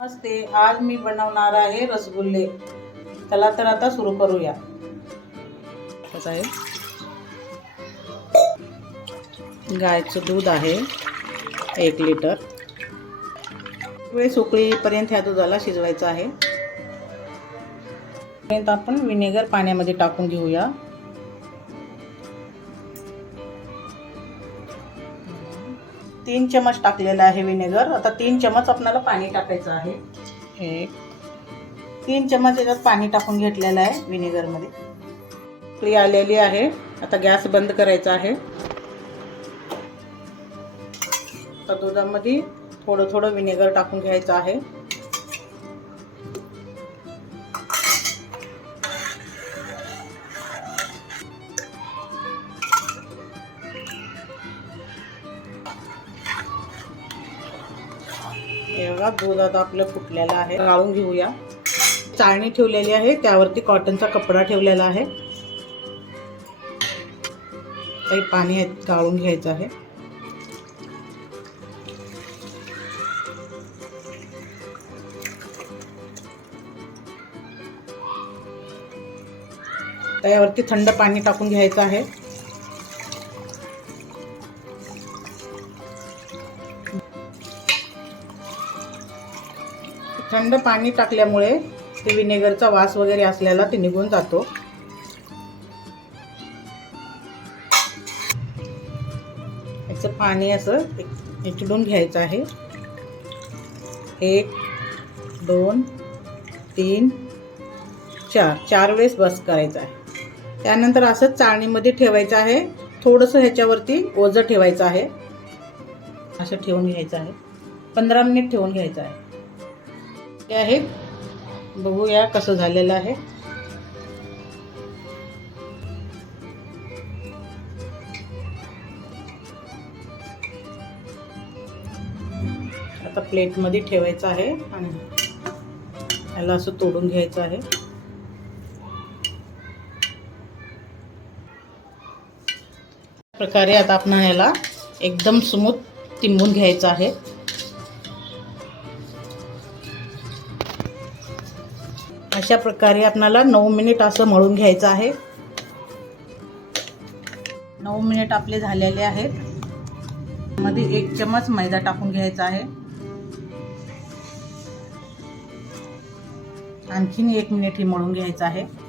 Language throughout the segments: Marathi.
नमस्ते आज मी बनवणार आहे रसगुल्ले. चला तर आता सुरू करूया. कसं आहे. गायचं दूध आहे एक लिटर. वेळ सुकळीपर्यंत ह्या दुधाला शिजवायचं आहे. पर्यंत आपण विनेगर पाण्यामध्ये टाकून घेऊया. तीन चमच टाकलेलं आहे विनेगर. आता तीन चमच आपल्याला पाणी टाकायचं आहे. एक तीन चमच याच्यात पाणी टाकून घेतलेलं आहे विनेगरमध्ये. उकळी आलेली आहे. आता गॅस बंद करायचा आहे. आता दुधामध्ये थोडं थोडं विनेगर टाकून घ्यायचं आहे. एवढा दूध आता आपलं फुटलेला आहे. गाळून घेऊया. चाळणी ठेवलेली आहे. त्यावरती कॉटनचा कपडा ठेवलेला आहे. काही पाणी आहे गाळून घ्यायचं आहे. त्यावरती थंड पाणी टाकून घ्यायचं आहे. थंड पाणी टाकल्यामुळे ते विनेगरचा वास वगैरे असल्याला ते निघून जातो. याचं पाणी असं एक- इचडून घ्यायचं आहे. एक दोन तीन चार. चार वेळेस बस करायचं आहे. त्यानंतर असं चाळणीमध्ये ठेवायचं आहे. थोडंसं ह्याच्यावरती ओझं ठेवायचं आहे. असं ठेवून घ्यायचं आहे. पंधरा मिनिट ठेवून घ्यायचं आहे. ते आहे. बघूया कसं झालेलं आहे. आता प्लेटमध्ये ठेवायचं आहे आणि याला असं तोडून घ्यायचं आहे. प्रकारे आता आपण याला एकदम स्मूथ तिंबून घ्यायचं आहे. अशा प्रकारे आपणाला नऊ मिनिट असं मळून घ्यायचं आहे. नऊ मिनिट आपले झालेले आहेत. मध्ये एक चमच मैदा टाकून घ्यायचा आहे. आणखीन एक मिनिट ही मळून घ्यायचं आहे.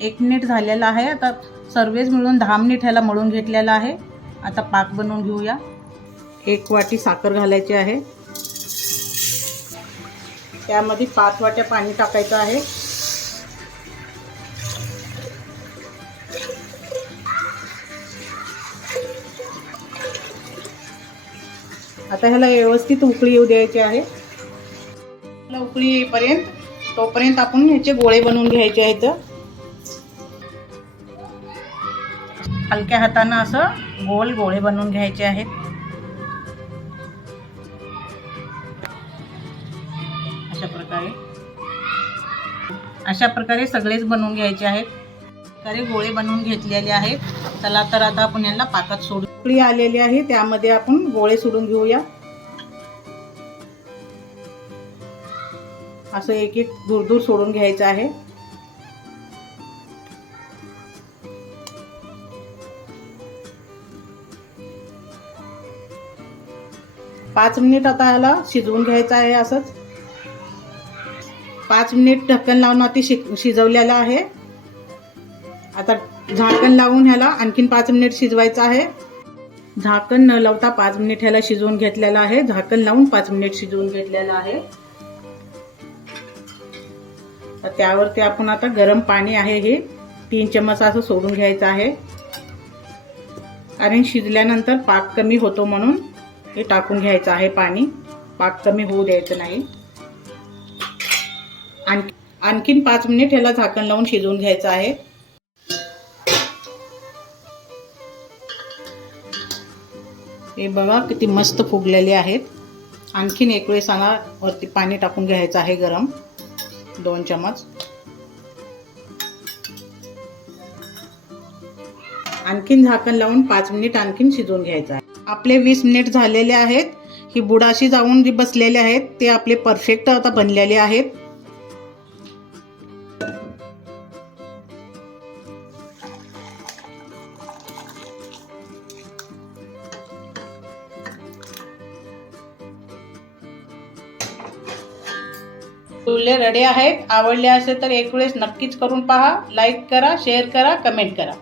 एक मिनिट झालेला आहे. आता सर्वेच मिळून दहा मिनिट ह्याला मळून घेतलेला आहे. आता पाक बनवून घेऊया. एक वाटी साखर घालायची आहे. त्यामध्ये पाच वाट्या पाणी टाकायचं आहे. आता ह्याला व्यवस्थित उकळी येऊ द्यायची आहे. उकळी येईपर्यंत तोपर्यंत आपण ह्याचे गोळे बनवून घ्यायचे आहेत. हलक्या हातानं असं गोल गोळे बनवून घ्यायचे आहेत. अशा प्रकारे. अशा प्रकारे सगळेच बनवून घ्यायचे आहेत. प्रकारे गोळे बनवून घेतलेले आहेत. चला तर आता आपण यांना पाकात सोडू. उकळी आलेली आहे त्यामध्ये आपण गोळे सोडून घेऊया. असं एक एक दूर दूर सोडून घ्यायचं आहे. पाच मिनिट आता याला शिजवून घ्यायचं आहे असंच. पाच मिनिट ढक्कन लावून अति शि शिजवलेलं आहे. आता झाकण लावून ह्याला आणखीन पाच मिनिट शिजवायचं आहे. झाकण न लावता पाच मिनिट ह्याला शिजवून घेतलेलं आहे. झाकण लावून पाच मिनिट शिजवून घेतलेलं आहे. तर त्यावरती आपण आता गरम पाणी आहे हे. तीन चमच असं सोडून घ्यायचं आहे. कारण शिजल्यानंतर पाक कमी होतो म्हणून. हे टाकून घ्यायचं आहे पाणी. पाक कमी होऊ द्यायचं नाही. आणखी आणखीन पाच मिनिट ह्याला झाकण लावून शिजवून घ्यायचं आहे. हे बघा किती मस्त फुगलेले आहेत. आणखीन एक वेळेस आणा वरती पाणी टाकून घ्यायचं आहे गरम. दोन चमच आणखीन झाकण लावून पाच मिनिट आणखीन शिजवून घ्यायचं आहे. आपले वीस मिनिट झालेले आहेत. ही बुडाशी जाऊन जे बसलेले आहेत ते आपले परफेक्ट आता बनलेले आहेत. तुले रडे आहेत. आवडले असेल तर एक वेळेस नक्कीच करून पहा. लाईक करा शेअर करा कमेंट करा.